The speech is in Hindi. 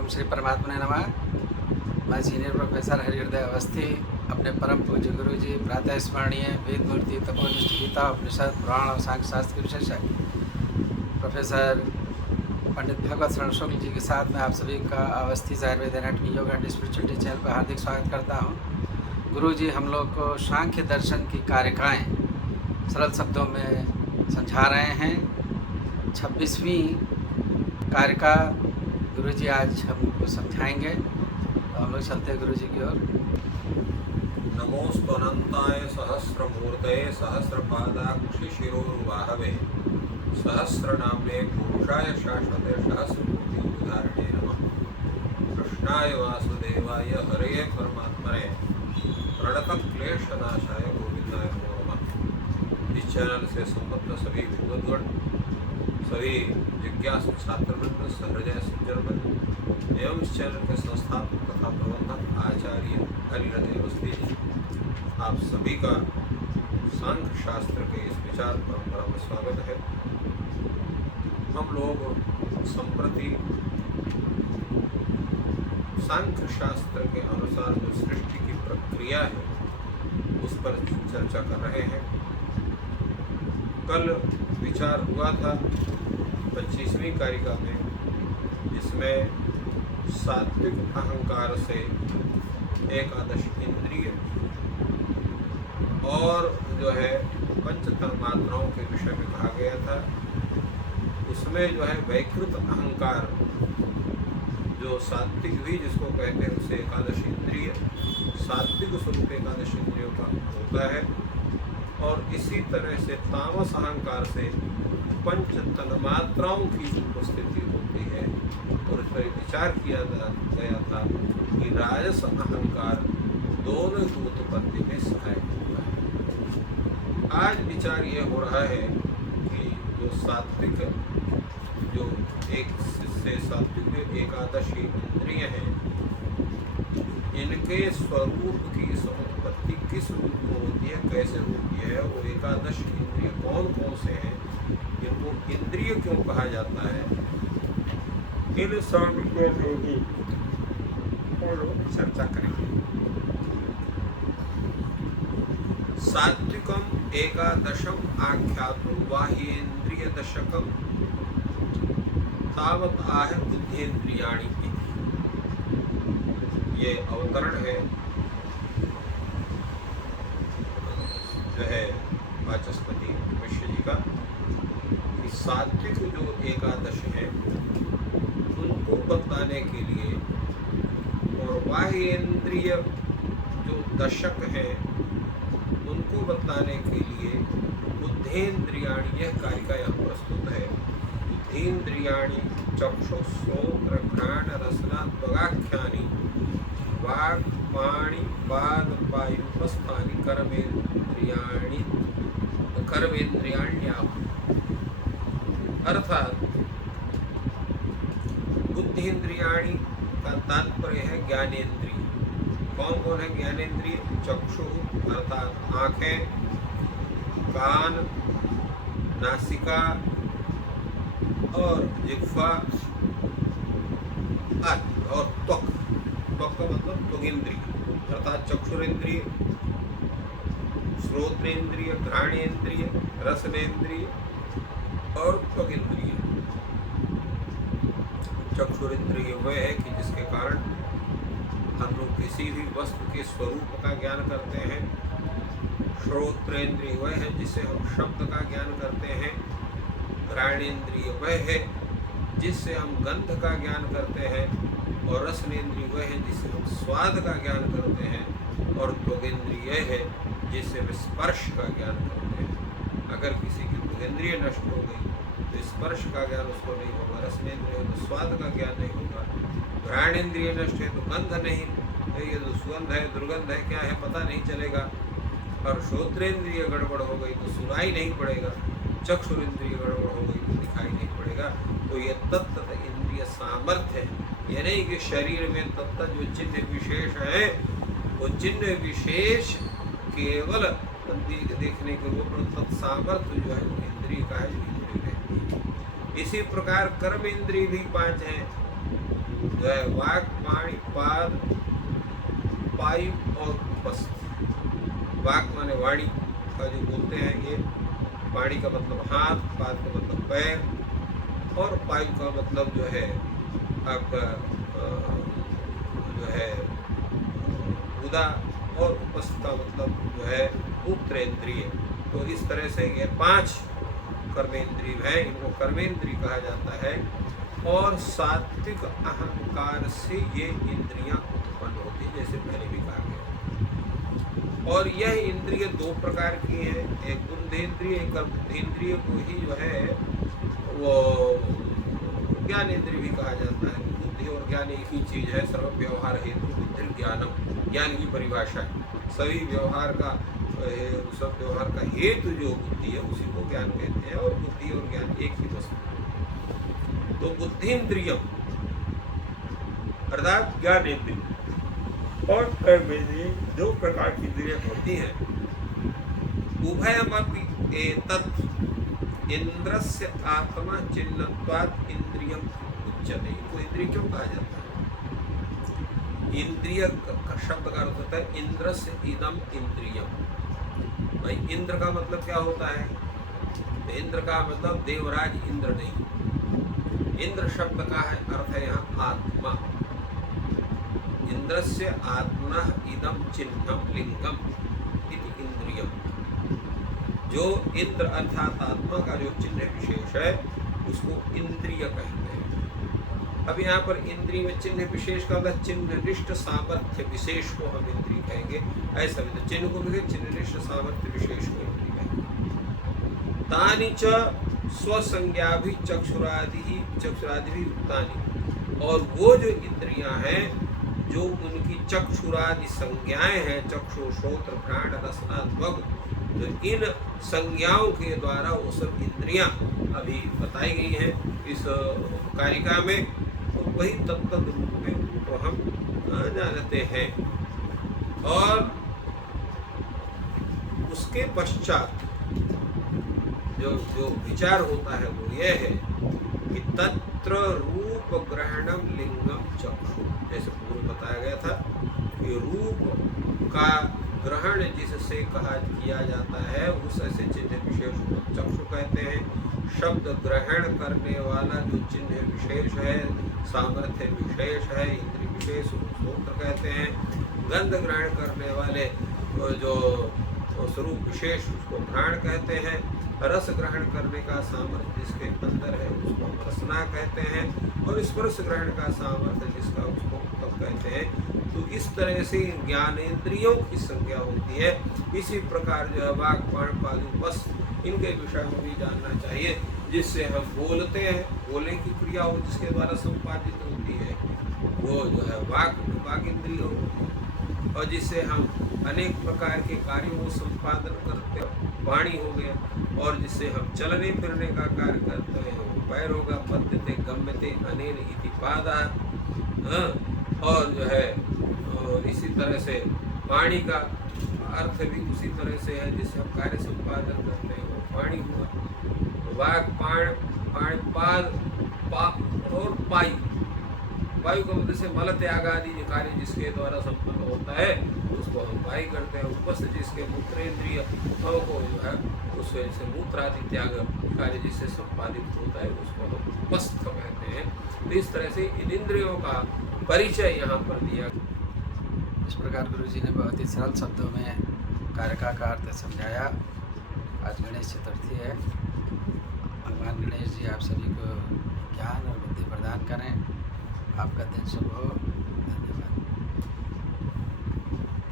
ओम श्री परमात्मा नमः। मैं सीनियर प्रोफेसर हरिहृदय अवस्थी अपने परम पूज्य गुरु जी प्रातः स्मरणीय वेद मूर्ति तपोनिष्ठ गीता उपनिषद पुराण और सांख्य शास्त्र के विशेषज्ञ प्रोफेसर पंडित भगवत शरण शुक्ल जी के साथ मैं आप सभी का Awasthi Ayurveda anatomy yoga and spirituality channel पर हार्दिक स्वागत करता हूँ। गुरु जी हम लोग को सांख्य दर्शन की कारिकाएँ सरल शब्दों में समझा रहे हैं। 26वीं कारिका गुरु जी आज हमको समझाएंगे, तो हम लोग चलते हैं गुरु जी की ओर। नमोस्तनंताय सहस्रमूर्तये सहस्रपादाक्षि शिरोरुबाहवे सहस्रनाम्ने पुरुषाय शाश्वते सहस्रमूर्ति उदाहरणे नमः। कृष्णाय वासुदेवाय हरे परमात्मने प्रणतक्लेशनाशाय गोविंदाय नमो नमः। इस चैनल से संबद्ध सभी विद्वद्गण, सभी जिज्ञासु छात्रवृंद, सहृदय सज्जनवृंद एवं इस चैनल के संस्थापक तथा प्रबंधक आचार्य हरिहृदय अवस्थी जी, आप सभी का सांख्य शास्त्र के इस विचार परंपरा में स्वागत है। हम लोग संप्रति सांख्य शास्त्र के अनुसार जो सृष्टि की प्रक्रिया है उस पर चर्चा कर रहे हैं। कल विचार हुआ था 25वीं कारिका में, जिसमें सात्विक अहंकार से एकादश इंद्रिय और जो है पंचतन मात्राओं के विषय में कहा गया था। उसमें जो है वैकृत अहंकार, जो सात्विक भी जिसको कहते हैं, उसे एकादश इंद्रिय सात्विक स्वरूप एकादश इंद्रियों का होता है। और इसी तरह से तामस अहंकार से पंच तन्मात्राओं की उपस्थिति होती है। और इस पर विचार किया गया था कि राजस अहंकार दोनों की उत्पत्ति में सहायक होता है। आज विचार ये हो रहा है कि जो सात्विक, जो एक से सात्विक एकादशी इंद्रिय हैं, इनके स्वरूप की उत्पत्ति किस रूप में होती है, कैसे होती है, वो एकादश इंद्रिय कौन कौन से हैं, इनको इंद्रिय क्यों कहा जाता है, इन सब विषयों में ही हम लोग चर्चा करेंगे। सात्विकम एकादशम आख्यातुम बाह्येन्द्रिय दशकम तावत आह बुद्धेन्द्रियाणि। ये अवतरण है जो है वाचस्पति मिश्र जी का, कि सात्विक जो एकादश है उनको बताने के लिए और बाह्येन्द्रिय जो दशक है उनको बताने के लिए बुद्धेन्द्रियाणि, यह कारिका यहाँ प्रस्तुत है। बुद्धेन्द्रियाणि चक्षु श्रोत्र घ्राण रसना त्वगाख्यानि वाक् पाणि पाद पायुपस्थानि कर्मेन्द्रियाण्याहुः। अर्थात बुद्धेन्द्रियाणि का तात्पर्य है ज्ञानेन्द्रिय। कौन कौन है ज्ञानेन्द्रिय? चक्षु अर्थात आँखें, कान, नासिका और जिह्वा आदि, और त्वक। त्वक का मतलब त्वगिंद्रिय अर्थात चक्षुरेन्द्रिय, श्रोत्रेन्द्रिय, घ्राणेन्द्रिय, रसनेन्द्रिय और त्वगिंद्रिय। चक्षुरेन्द्रिय वह है कि जिसके कारण हम लोग किसी भी वस्तु के स्वरूप का ज्ञान करते हैं। श्रोत्रेन्द्रिय वह है जिससे हम शब्द का ज्ञान करते हैं। घ्राणेन्द्रिय वह है जिससे हम गंध का ज्ञान करते हैं। और रसनेन्द्रिय वह है जिससे हम स्वाद का ज्ञान करते हैं। और त्वगेन्द्रिय है जिससे हम स्पर्श का ज्ञान करते हैं। अगर किसी की त्वगेन्द्रिय नष्ट हो गई तो स्पर्श का ज्ञान उसको नहीं होगा, रसनेन्द्रिय हो तो स्वाद का ज्ञान नहीं होगा, घ्राणेन्द्रिय नष्ट है तो गंध नहीं, ये तो सुगंध है दुर्गंध है क्या है पता नहीं चलेगा, और श्रोत्रेन्द्रिय गड़बड़ हो गई तो सुनाई नहीं पड़ेगा, चक्षुरेन्द्रिय गड़बड़ हो गई तो दिखाई नहीं पड़ेगा। तो ये तत्त इंद्रिय सामर्थ्य है। ये नहीं कि शरीर में तत्त जो चिन्ह विशेष है वो चिन्ह विशेष केवल देखने के रूप में तत्सामर्थ्य जो है वो इंद्रिय का है, जो इंद्रिय कहती है। इसी प्रकार कर्म इंद्रिय भी 5 हैं। जो है वाक, पाणी, पाद, पायु और उपस्थ। वाक माने वाणी का जो बोलते हैं ये, पाणी का मतलब हाथ, पाद का मतलब पैर और पायु का मतलब जो है आपका जो है गुदा और उपस्थ का मतलब जो है उत्तरेंद्रिय। तो इस तरह से ये 5 कर्मेंद्रिय हैं, इनको कर्मेंद्रिय कहा जाता है। और सात्विक अहंकार से ये इंद्रियां उत्पन्न होती है, जैसे पहले भी कहा गया। और यह इंद्रिय 2 प्रकार की हैं, एक बुद्धेंद्रिय, एक बुद्धेंद्रिय को ही जो है वो ज्ञानेंद्रिय भी कहा जाता है। बुद्धि और ज्ञान एक ही चीज है। सर्व व्यवहार हेतु बुद्धि ज्ञानम, ज्ञान की परिभाषा है। सभी व्यवहार का सब व्यवहार का हेतु जो बुद्धि है उसी को ज्ञान कहते हैं। और बुद्धि और ज्ञान एक ही वस्तु है। तो बुद्धिन्द्रियम अर्थात ज्ञानेन्द्रिय और कर्मेंद्रिय 2 प्रकार की इंद्रियां होती हैं। उभयमपि एतत् इंद्रस्य आत्मा चिन्हत्वात् इंद्रियम उच्यते। इनको इंद्रिय क्यों कहा जाता है? इंद्रिय का शब्द का अर्थ होता है इंद्रस्य इदम इंद्रियम। भाई इंद्र का मतलब क्या होता है? इंद्र का मतलब देवराज इंद्र नहीं। इंद्र शब्द का है अर्थ है यहाँ आत्मा। इंद्रस्य आत्मा इदम चिन्हम लिंगम इति इंद्रियम। जो इंद्र अर्थात आत्मा का जो चिन्ह विशेष है उसको इंद्रिय कहते हैं। अब यहाँ पर इंद्रिय में चिन्ह विशेष का मतलब चिन्ह निष्ठ सामर्थ्य विशेष को हम इंद्रिय कहेंगे। ऐसा भी तो चिन्ह को भी चिन्ह निष्ठ सामर्थ्य विशेष को इंद्रिय कहेंगे। तानि च स्वसंज्ञाभि चक्षुरादि भी युक्तानि। और वो जो इंद्रियां हैं जो उनकी चक्षुरादि संज्ञाएं हैं, चक्षु, श्रोत्र, घ्राण, रसनात्मक, तो इन संज्ञाओं के द्वारा वो सब इंद्रियां अभी बताई गई हैं इस कारिका में। तो वही तत्त रूप में उनको हम जानते हैं। और उसके पश्चात जो विचार होता है वो ये है कि तत्र रूप ग्रहणम लिंगम चक्षु। जैसे पूर्व बताया गया था कि रूप का ग्रहण जिससे किया जाता है उस ऐसे चिन्ह विशेष को चक्षु कहते हैं। शब्द ग्रहण करने वाला जो चिन्ह विशेष है, सामर्थ्य विशेष है, इंद्रिय विशेष श्रोत्र कहते हैं। गंध ग्रहण करने वाले जो स्वरूप विशेष उसको घ्राण कहते हैं। रस ग्रहण करने का सामर्थ्य जिसके अंदर है उसको रसना कहते हैं। और स्पर्श ग्रहण का सामर्थ्य जिसका उसको तप कहते हैं। तो इस तरह से ज्ञानेंद्रियों की संज्ञा होती है। इसी प्रकार जो है वाक, पाण, पादु, बस इनके विषय में भी जानना चाहिए, जिससे हम बोलते हैं। बोलने की क्रिया हो जिसके द्वारा संपादित होती है वो जो है वाक इंद्रिय होती है। और जिससे हम अनेक प्रकार के कार्यों को संपादन करते हैं, वाणी हो गया। और जिससे हम चलने फिरने का कार्य करते हैं वो पैर होगा। पद्यते गम्यते अनेन इति पादः। और जो है इसी तरह से वाणी का अर्थ भी उसी तरह से है जिससे हम कार्य संपादन करते हैं वो वाणी हुआ। वाक, पाण, पाद और पायु। वायु का मतलब से मल त्याग आदि जो कार्य जिसके द्वारा संपन्न होता है उसको हम वायु करते हैं। उपस्थ जिसके मूत्रेंद्रिय को जो है उससे जैसे मूत्र आदि त्याग कार्य जिससे संपादित होता है उसको हम उपस्थ कहते हैं। तो इस तरह से इन इंद्रियों का परिचय यहाँ पर दिया। इस प्रकार गुरु जी ने बहुत ही सरल शब्दों में कारिका का अर्थ समझाया। आज गणेश चतुर्थी है। भगवान गणेश जी आप सभी को ज्ञान और बुद्धि प्रदान करें। आपका दिन शुभ हो।